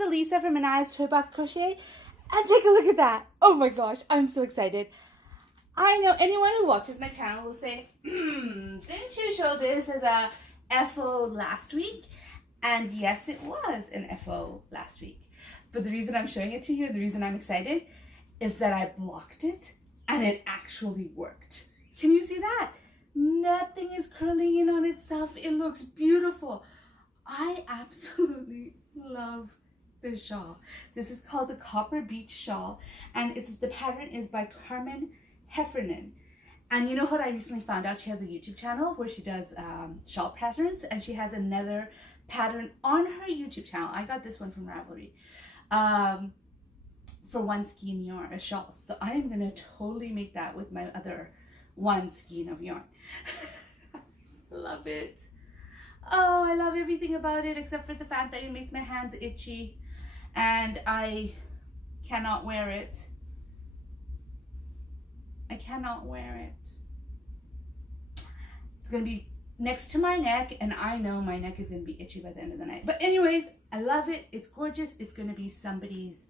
is Elisa from Anaya's Toy Box Crochet, and take a look at that. Oh my gosh, I'm so excited. I know anyone who watches my channel will say, didn't you show this as a FO last week? And yes, it was an FO last week. But the reason I'm showing it to you, the reason I'm excited, is that I blocked it and it actually worked. Can you see that? Nothing is curling in on itself. It looks beautiful. I absolutely love this shawl. This is called the Copper Beach Shawl, and the pattern is by Carmen Heffernan. And you know what, I recently found out she has a YouTube channel where she does shawl patterns, and she has another pattern on her YouTube channel. I got this one from Ravelry for one skein yarn, a shawl. So I am gonna totally make that with my other one skein of yarn. Love it. Oh, I love everything about it except for the fact that it makes my hands itchy and I cannot wear it. I cannot wear it. It's gonna be next to my neck, and I know my neck is gonna be itchy by the end of the night. But anyways, I love it. It's gorgeous. It's gonna be somebody's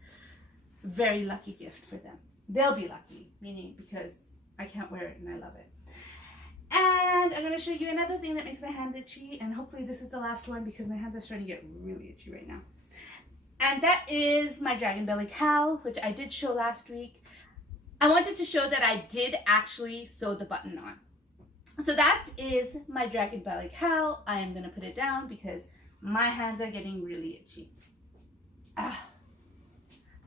very lucky gift for them. They'll be lucky, meaning because I can't wear it and I love it. And I'm going to show you another thing that makes my hands itchy, and hopefully this is the last one because my hands are starting to get really itchy right now. And that is my Dragon Belly cowl, which I did show last week. I wanted to show that I did actually sew the button on. So that is my Dragon Belly cowl. I am going to put it down because my hands are getting really itchy. Ah,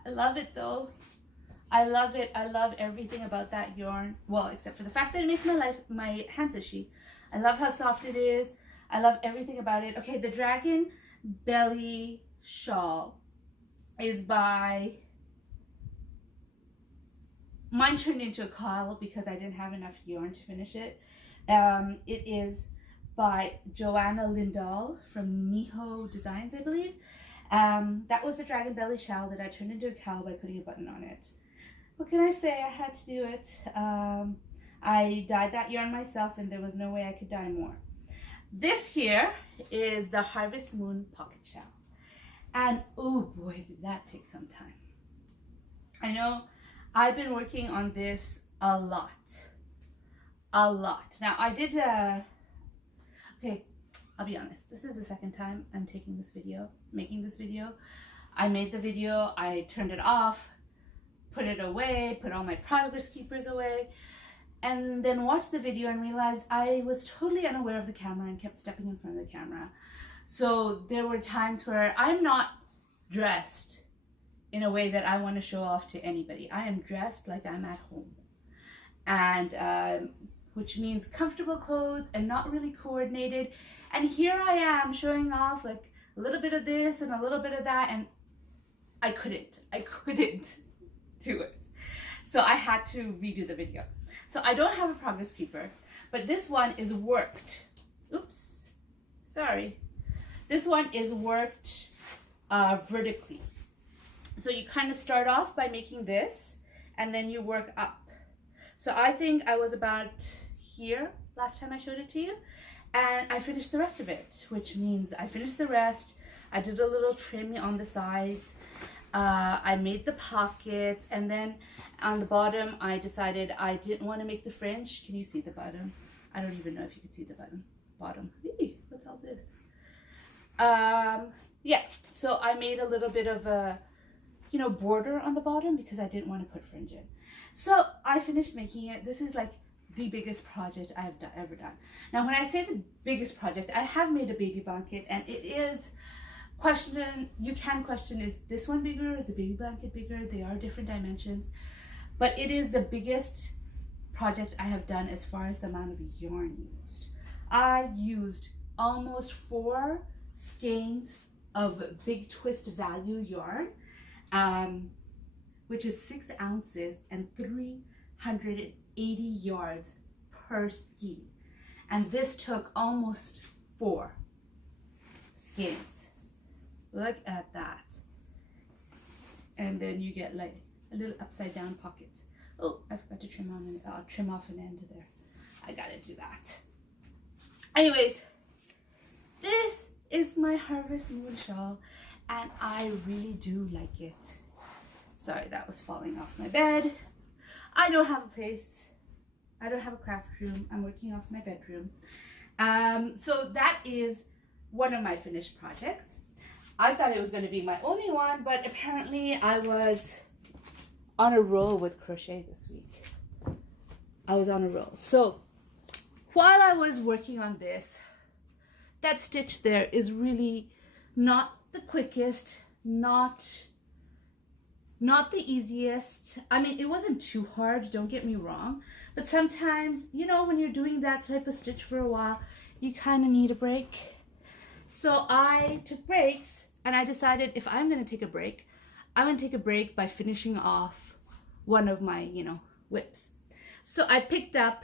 I love it though. I love it. I love everything about that yarn. Well, except for the fact that it makes my hands itchy. I love how soft it is. I love everything about it. Okay, the Dragon Belly shawl is by... Mine turned into a cowl because I didn't have enough yarn to finish it. It is by Joanna Lindahl from Niho Designs, I believe. That was the Dragon Belly shawl that I turned into a cowl by putting a button on it. What can I say? I had to do it. I dyed that yarn myself, and there was no way I could dye more. This here is the Harvest Moon Pocket Shawl. And oh boy, did that take some time. I know I've been working on this a lot. Now I did, okay, I'll be honest. This is the second time I'm making this video. I made the video, I turned it off, put it away, put all my progress keepers away, and then watched the video and realized I was totally unaware of the camera and kept stepping in front of the camera. So there were times where I'm not dressed in a way that I want to show off to anybody. I am dressed like I'm at home, and which means comfortable clothes and not really coordinated. And here I am showing off like a little bit of this and a little bit of that, and I couldn't do it. So I had to redo the video. So I don't have a progress keeper, but this one is worked. Oops, sorry. This one is worked vertically. So you kind of start off by making this, and then you work up. So I think I was about here last time I showed it to you, and I finished the rest of it, which means I finished the rest. I did a little trim on the sides. I made the pockets, and then on the bottom I decided I didn't want to make the fringe. Can you see the bottom? I don't even know if you can see the bottom. Eee, what's all this? Yeah, so I made a little bit of a, you know, border on the bottom because I didn't want to put fringe in. So I finished making it. This is like the biggest project I have ever done. Now when I say the biggest project, I have made a baby blanket, and it is you can question, is this one bigger, is the baby blanket bigger? They are different dimensions, but it is the biggest project I have done as far as the amount of yarn used. I used almost 4 skeins of Big Twist Value yarn, which is 6 ounces and 380 yards per skein, and this took almost 4 skeins. Look at that. And then you get like a little upside down pocket. Oh, I forgot to trim off an end there. I gotta do that. Anyways, this is my Harvest Moon shawl, and I really do like it. Sorry, that was falling off my bed. I don't have a place. I don't have a craft room. I'm working off my bedroom. So that is one of my finished projects. I thought it was going to be my only one, but apparently I was on a roll with crochet this week. I was on a roll. So while I was working on this, that stitch there is really not the quickest, not the easiest. I mean, it wasn't too hard, don't get me wrong, but sometimes, you know, when you're doing that type of stitch for a while, you kind of need a break. So I took breaks, and I decided if I'm going to take a break, I'm going to take a break by finishing off one of my, you know, whips. So I picked up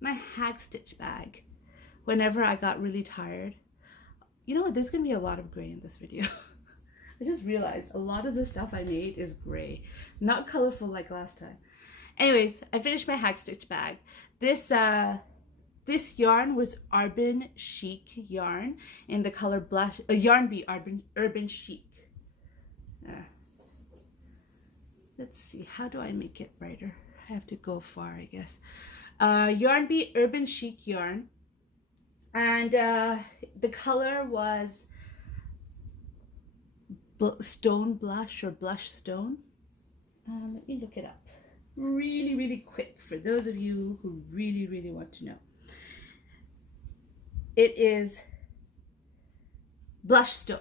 my hack stitch bag whenever I got really tired. You know what, there's going to be a lot of gray in this video. I just realized a lot of the stuff I made is gray, not colorful like last time. Anyways, I finished my hack stitch bag. This yarn was Urban Chic yarn in the color blush, Yarn Bee Urban Chic. Let's see, how do I make it brighter? I have to go far, I guess. Yarn Bee Urban Chic yarn, and the color was Stone Blush or Blush Stone. Let me look it up really quick for those of you who really want to know. It is Blush Stone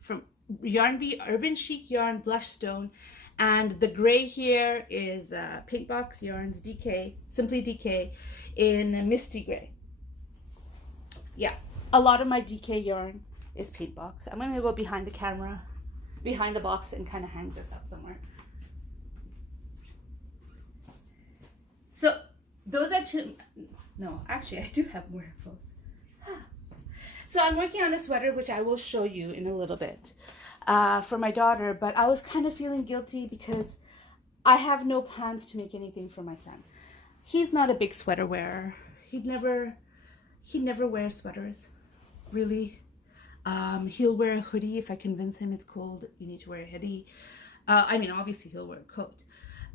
from Yarn Bee Urban Chic yarn, Blush Stone. And the gray here is Pink Box Yarns DK, Simply DK in Misty Gray. Yeah, a lot of my DK yarn is Pink Box. I'm gonna go behind the camera, behind the box, and kind of hang this up somewhere. So those are two. No, actually I do have more infos. So I'm working on a sweater, which I will show you in a little bit, for my daughter, but I was kind of feeling guilty because I have no plans to make anything for my son. He's not a big sweater wearer. He never wears sweaters, really. He'll wear a hoodie if I convince him it's cold, you need to wear a hoodie. I mean, obviously he'll wear a coat,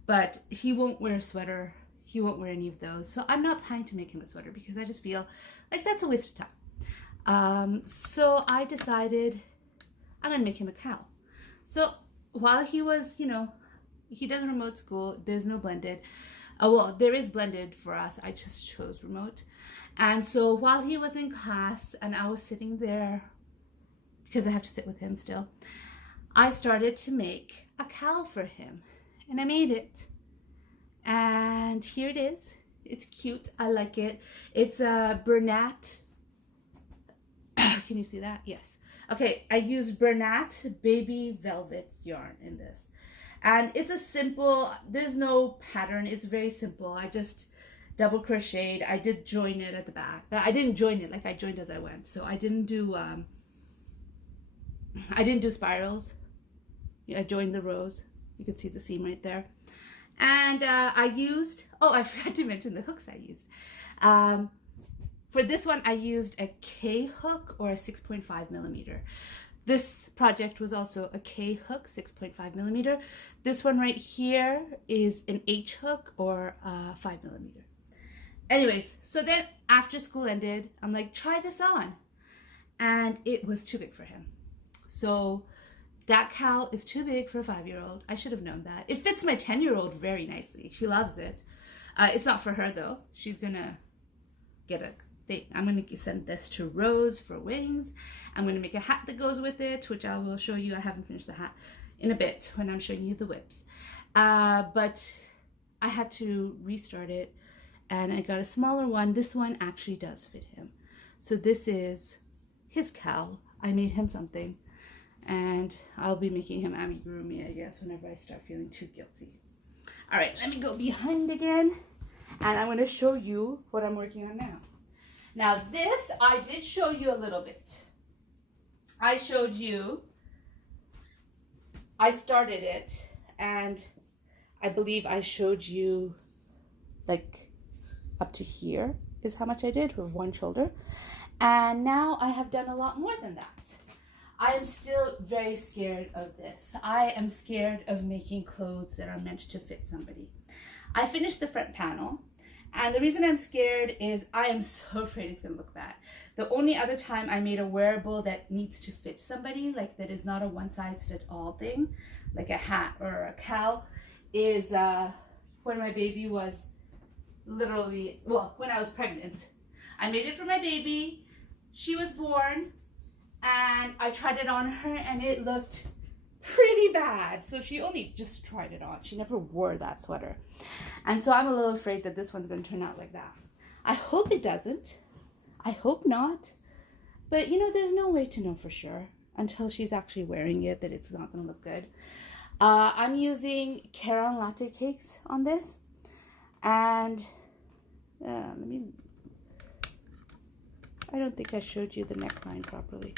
but he won't wear a sweater. He won't wear any of those. So I'm not planning to make him a sweater because I just feel like that's a waste of time. So I decided I'm gonna make him a cowl. So while he was, you know, he does remote school, there's no blended. Well, there is blended for us. I just chose remote. And so while he was in class and I was sitting there, because I have to sit with him still, I started to make a cowl for him. And I made it. And here it is. It's cute. I like it. It's a Bernat. Can you see that? Yes. Okay, I used Bernat Baby Velvet yarn in this. And it's a simple, there's no pattern. It's very simple. I just double crocheted. I did join it at the back. I didn't join it, like I joined as I went. So I didn't do spirals. I joined the rows. You can see the seam right there. And I used, oh, I forgot to mention the hooks I used. For this one, I used a K hook or a 6.5 millimeter. This project was also a K hook, 6.5 millimeter. This one right here is an H hook or 5 millimeter. Anyways, so then after school ended, I'm like, try this on. And it was too big for him. So that cowl is too big for a 5-year-old. I should have known that. It fits my 10-year-old very nicely. She loves it. It's not for her though. She's gonna get a thing. I'm gonna send this to Rose for wings. I'm gonna make a hat that goes with it, which I will show you. I haven't finished the hat in a bit when I'm showing you the whips. But I had to restart it and I got a smaller one. This one actually does fit him. So this is his cowl. I made him something. And I'll be making him amigurumi, I guess, whenever I start feeling too guilty. All right, let me go behind again. And I'm going to show you what I'm working on now. Now this, I did show you a little bit. I showed you, I started it, and I believe I showed you like up to here is how much I did with one shoulder. And now I have done a lot more than that. I am still very scared of this. I am scared of making clothes that are meant to fit somebody. I finished the front panel, and the reason I'm scared is I am so afraid it's gonna look bad. The only other time I made a wearable that needs to fit somebody, like that is not a one size fit all thing, like a hat or a cowl, is when my baby was literally, well, when I was pregnant. I made it for my baby. She was born, and I tried it on her, and it looked pretty bad. So she only just tried it on. She never wore that sweater. And so I'm a little afraid that this one's going to turn out like that. I hope it doesn't. I hope not. But, you know, there's no way to know for sure until she's actually wearing it that it's not going to look good. I'm using Caron Latte Cakes on this. And I don't think I showed you the neckline properly.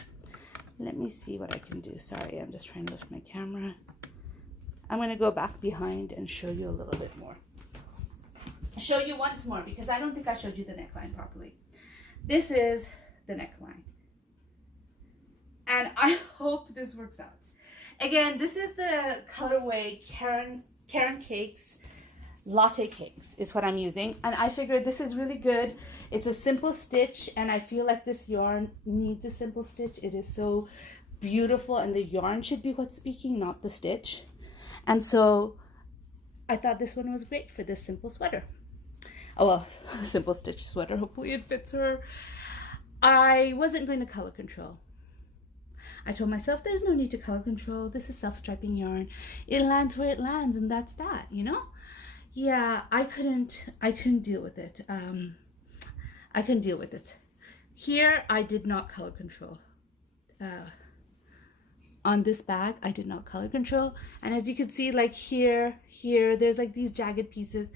Let me see what I can do. Sorry, I'm just trying to lift my camera. I'm going to go back behind and show you a little bit more. Show you once more, because I don't think I showed you the neckline properly. This is the neckline. And I hope this works out. Again, this is the colorway Caron Cakes Latte Cakes is what I'm using. And I figured this is really good. It's a simple stitch, and I feel like this yarn needs a simple stitch. It is so beautiful, and the yarn should be what's speaking, not the stitch. And so I thought this one was great for this simple sweater. Oh, well, simple stitch sweater. Hopefully it fits her. I wasn't going to color control. I told myself there's no need to color control. This is self-striping yarn. It lands where it lands, and that's that, you know? Yeah, I couldn't deal with it. I couldn't deal with it. Here, I did not color control. On this bag, I did not color control. And as you can see, like here, there's like these jagged pieces.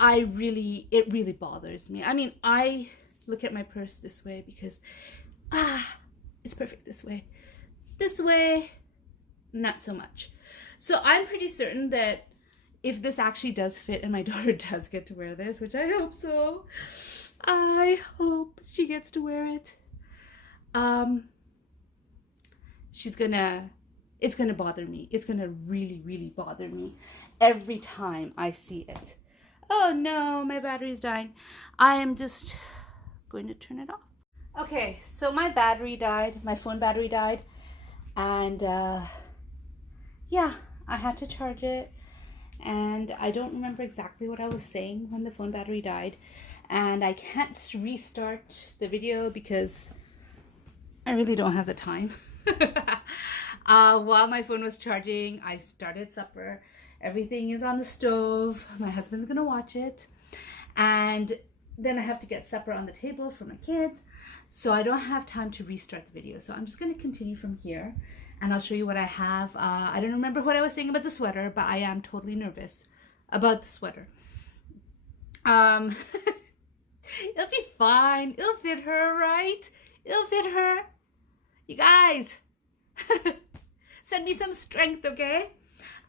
It really bothers me. I mean, I look at my purse this way because, it's perfect this way. This way, not so much. So I'm pretty certain that if this actually does fit and my daughter does get to wear this, which I hope so, I hope she gets to wear it. It's gonna bother me. It's gonna really bother me every time I see it. Oh no, my battery's dying. I am just going to turn it off. Okay, so my battery died, my phone battery died, and yeah, I had to charge it, and I don't remember exactly what I was saying when the phone battery died, and I can't restart the video because I really don't have the time. While my phone was charging, I started supper. Everything is on the stove. My husband's gonna watch it, and then I have to get supper on the table for my kids, so I don't have time to restart the video. So I'm just going to continue from here, and I'll show you what I have. I don't remember what I was saying about the sweater, but I am totally nervous about the sweater. It'll be fine. It'll fit her, right? It'll fit her. You guys, send me some strength, okay?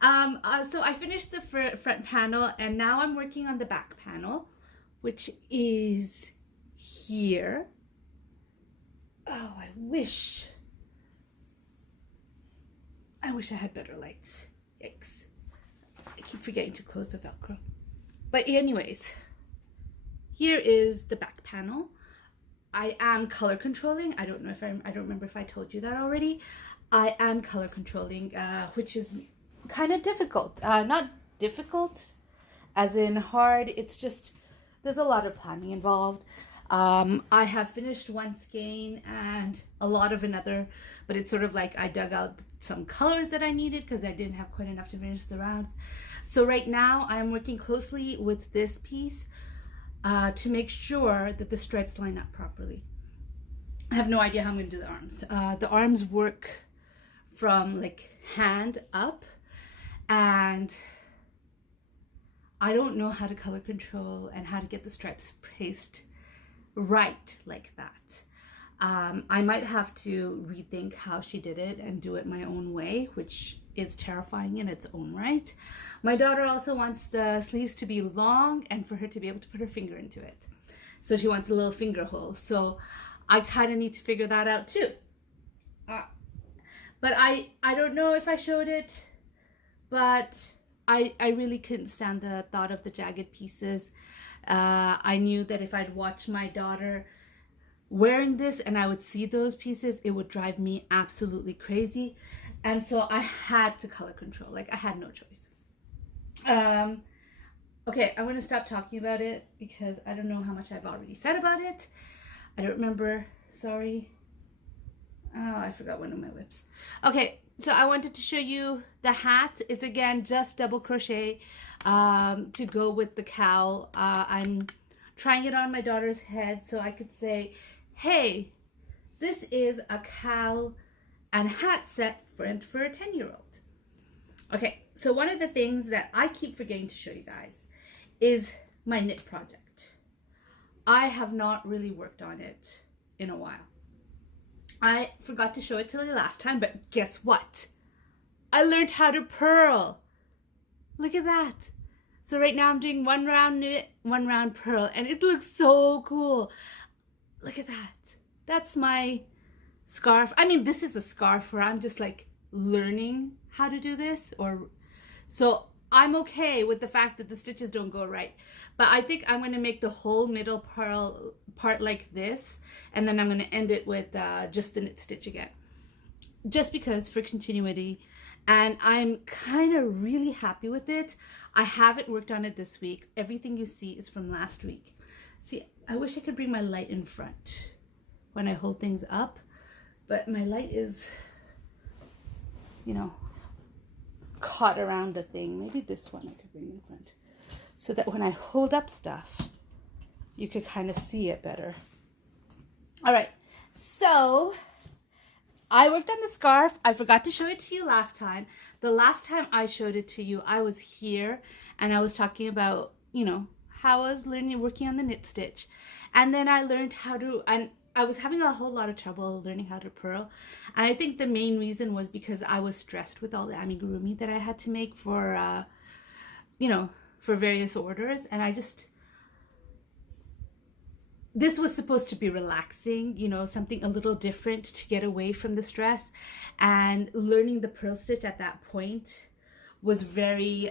So I finished the front panel, and now I'm working on the back panel, which is here. Oh, I wish I had better lights. Yikes. I keep forgetting to close the Velcro. But anyways, here is the back panel. I am color controlling. I don't remember if I told you that already. I am color controlling, which is kind of difficult. Not difficult as in hard. It's just, there's a lot of planning involved. I have finished one skein and a lot of another, but it's sort of like I dug out some colors that I needed because I didn't have quite enough to finish the rounds. So right now I'm working closely with this piece to make sure that the stripes line up properly. I have no idea how I'm going to do the arms. The arms work from like hand up, and I don't know how to color control and how to get the stripes placed right like that. I might have to rethink how she did it and do it my own way, which is terrifying in its own right. My daughter also wants the sleeves to be long and for her to be able to put her finger into it. So she wants a little finger hole. So I kind of need to figure that out too. But I don't know if I showed it, but I really couldn't stand the thought of the jagged pieces. I knew that if I'd watch my daughter wearing this and I would see those pieces, it would drive me absolutely crazy. And so I had to color control. Like, I had no choice. Okay, I'm gonna stop talking about it because I don't know how much I've already said about it. I don't remember, sorry. Oh, I forgot one of my whips. Okay, so I wanted to show you the hat. It's again just double crochet to go with the cowl. I'm trying it on my daughter's head so I could say, hey, this is a cowl and hat set for a 10-year-old. Okay, so one of the things that I keep forgetting to show you guys is my knit project. I have not really worked on it in a while. I forgot to show it to you last time, but guess what? I learned how to purl. Look at that. So right now I'm doing 1 round knit, 1 round purl, and it looks so cool. Look at that. That's my scarf. I mean, this is a scarf where I'm just like learning how to do this, so I'm okay with the fact that the stitches don't go right. But I think I'm going to make the whole middle purl part like this, and then I'm going to end it with just the knit stitch again. Just because, for continuity. And I'm kind of really happy with it. I haven't worked on it this week. Everything you see is from last week. See, I wish I could bring my light in front when I hold things up, but my light is, you know, caught around the thing. Maybe this one I could bring in front so that when I hold up stuff, you could kind of see it better. All right, so I worked on the scarf. I forgot to show it to you last time. The last time I showed it to you, I was here and I was talking about, you know, how I was working on the knit stitch. And then I learned how to, and I was having a whole lot of trouble learning how to purl. And I think the main reason was because I was stressed with all the amigurumi that I had to make for, you know, for various orders. And this was supposed to be relaxing, you know, something a little different to get away from the stress. And learning the purl stitch at that point was very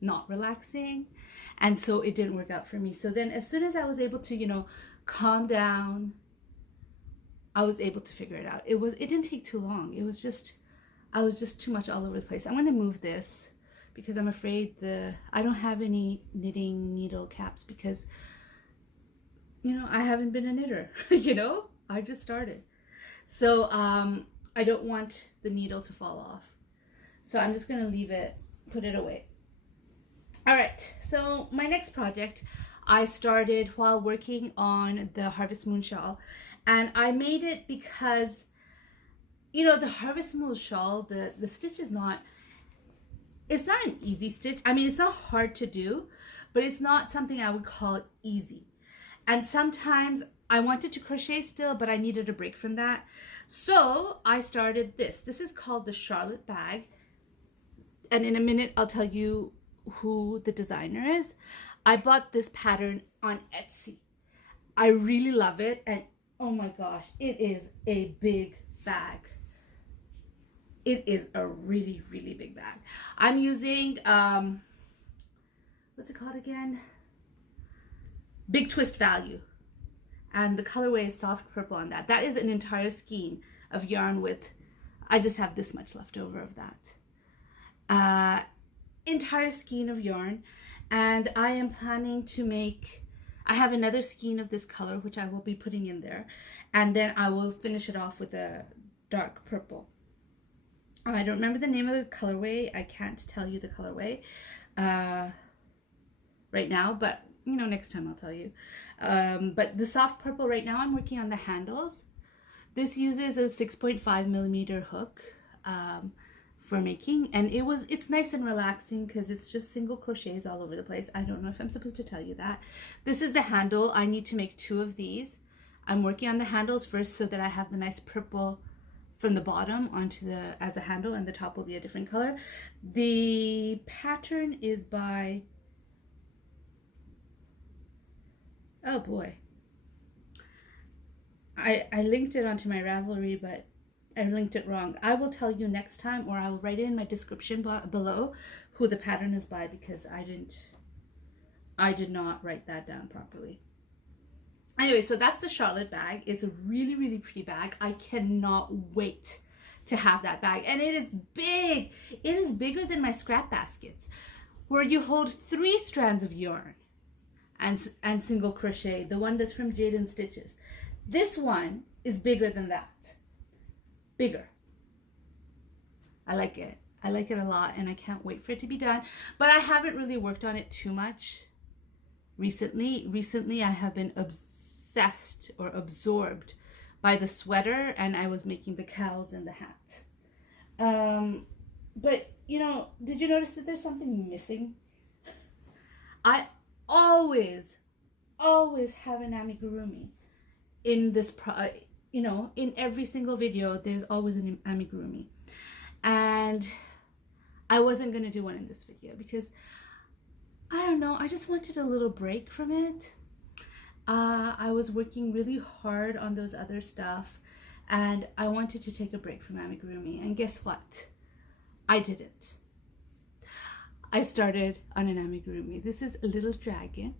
not relaxing. And so it didn't work out for me. So then as soon as I was able to, you know, calm down, I was able to figure it out. It didn't take too long. It was just, I was just too much all over the place. I'm going to move this because I'm afraid I don't have any knitting needle caps because, you know, I haven't been a knitter, you know, I just started. So I don't want the needle to fall off. So I'm just going to leave it, put it away. All right, so my next project I started while working on the Harvest Moon shawl, and I made it because, you know, the Harvest Moon shawl, the stitch is not, it's not an easy stitch. I mean, it's not hard to do, but it's not something I would call easy. And sometimes I wanted to crochet still, but I needed a break from that. So I started this. This is called the Charlotte bag. And in a minute, I'll tell you who the designer is. I bought this pattern on Etsy. I really love it. And oh my gosh, it is a big bag. It is a really, really big bag. I'm using, what's it called again? Big Twist Value. And the colorway is soft purple on that. That is an entire skein of yarn with, I just have this much left over of that. Entire skein of yarn. And I am planning to make, I have another skein of this color, which I will be putting in there. And then I will finish it off with a dark purple. I don't remember the name of the colorway. I can't tell you the colorway right now, but you know, next time I'll tell you. But the soft purple right now, I'm working on the handles. This uses a 6.5 millimeter hook for making, and it's nice and relaxing because it's just single crochets all over the place. I don't know if I'm supposed to tell you that. This is the handle. I need to make 2 of these. I'm working on the handles first so that I have the nice purple from the bottom onto as a handle, and the top will be a different color. The pattern is by, oh boy, I linked it onto my Ravelry, but I linked it wrong. I will tell you next time, or I'll write it in my description below who the pattern is by, because I did not write that down properly. Anyway, so that's the Charlotte bag. It's a really, really pretty bag. I cannot wait to have that bag. And it is big. It is bigger than my scrap baskets, where you hold 3 strands of yarn and single crochet, the one that's from Jade and Stitches. This one is bigger than that. Bigger. I like it. I like it a lot, and I can't wait for it to be done. But I haven't really worked on it too much recently. Recently, I have been obsessed or absorbed by the sweater, and I was making the cows and the hat. But, you know, did you notice that there's something missing? I always have an amigurumi in this, you know, in every single video. There's always an amigurumi, and I wasn't gonna do one in this video because I don't know, I just wanted a little break from it. I was working really hard on those other stuff, and I wanted to take a break from amigurumi, and guess what? I didn't. I started on an amigurumi. This is a little dragon.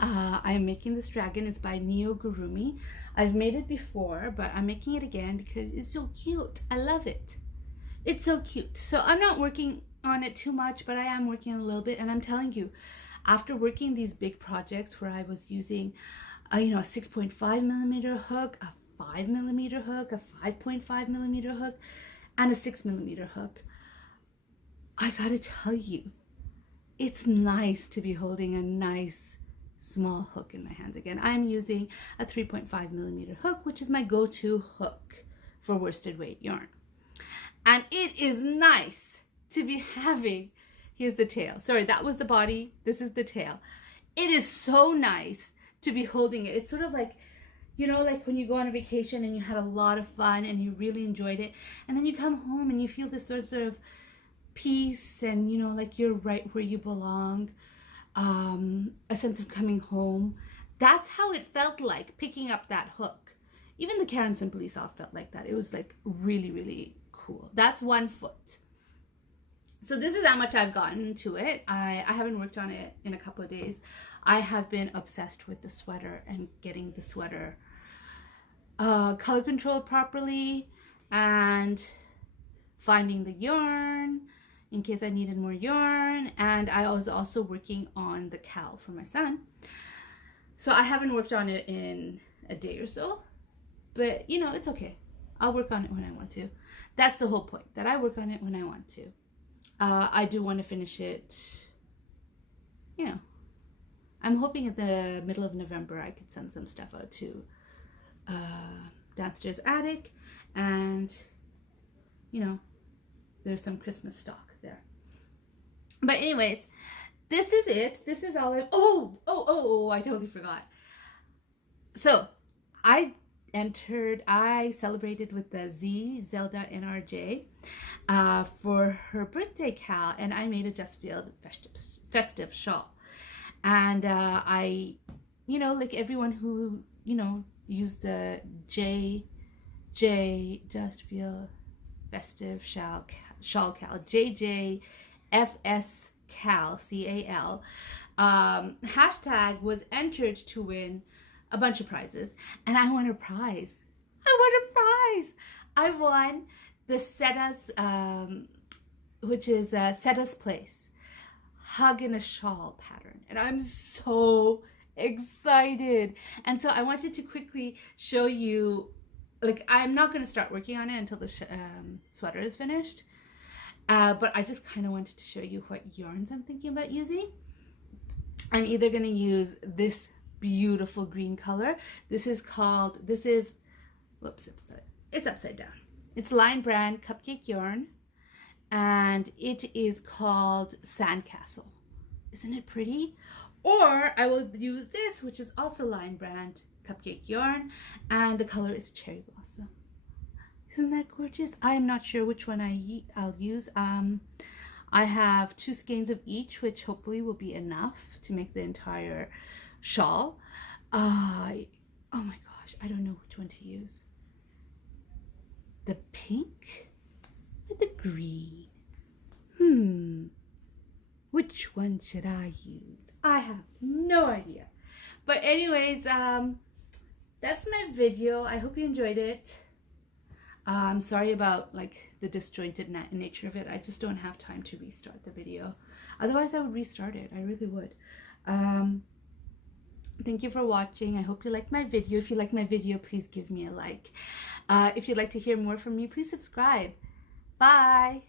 I'm making this dragon. It's by Neogurumi. I've made it before, but I'm making it again because it's so cute. I love it. It's so cute. So I'm not working on it too much, but I am working a little bit. And I'm telling you, after working these big projects where I was using, you know, a 6.5 millimeter hook, a 5 millimeter hook, a 5.5 millimeter hook, and a 6 millimeter hook, I gotta tell you, it's nice to be holding a nice small hook in my hands again. I'm using a 3.5 millimeter hook, which is my go-to hook for worsted weight yarn. And it is nice to be having, here's the tail. Sorry, that was the body. This is the tail. It is so nice to be holding it. It's sort of like, you know, like when you go on a vacation and you had a lot of fun and you really enjoyed it, and then you come home and you feel this sort of peace, and, you know, like you're right where you belong, a sense of coming home. That's how it felt like picking up that hook. Even the Caron Simply Soft felt like that. It was like really, really cool. That's 1 foot. So this is how much I've gotten to it. I haven't worked on it in a couple of days. I have been obsessed with the sweater and getting the sweater color controlled properly, and finding the yarn in case I needed more yarn. And I was also working on the cowl for my son. So I haven't worked on it in a day or so, but you know, it's okay. I'll work on it when I want to. That's the whole point, that I work on it when I want to. I do want to finish it, you know. I'm hoping at the middle of November I could send some stuff out to Downstairs Attic, and, you know, there's some Christmas stock there. But anyways, this is it. This is all I totally forgot. So I celebrated with the Zelda NRJ for her birthday cal, and I made a Just Feel festive shawl. And I, you know, like everyone who, you know, used the J Just Feel festive shawl cal, JJFS cal, CAL, hashtag was entered to win a bunch of prizes, and I won a prize. I won the Setta's, which is Setta's Place Hug in a Shawl pattern, and I'm so excited. And so I wanted to quickly show you, like, I'm not going to start working on it until the sweater is finished, but I just kind of wanted to show you what yarns I'm thinking about using. I'm either going to use this beautiful green color. Whoops, it's upside down. It's Lion Brand Cupcake yarn, and it is called Sandcastle. Isn't it pretty? Or I will use this, which is also Lion Brand Cupcake yarn, and the color is Cherry Blossom. Isn't that gorgeous? I am not sure which one I'll use. I have 2 skeins of each, which hopefully will be enough to make the entire shawl. Oh my gosh, I don't know which one to use. the pink or the green? Which one should I use? I have no idea. But anyways, that's my video. I hope you enjoyed it. I'm sorry about like the disjointed nature of it. I just don't have time to restart the video. Otherwise I would restart it. I really would. Thank you for watching. I hope you liked my video. If you like my video, please give me a like. If you'd like to hear more from me, please subscribe. Bye.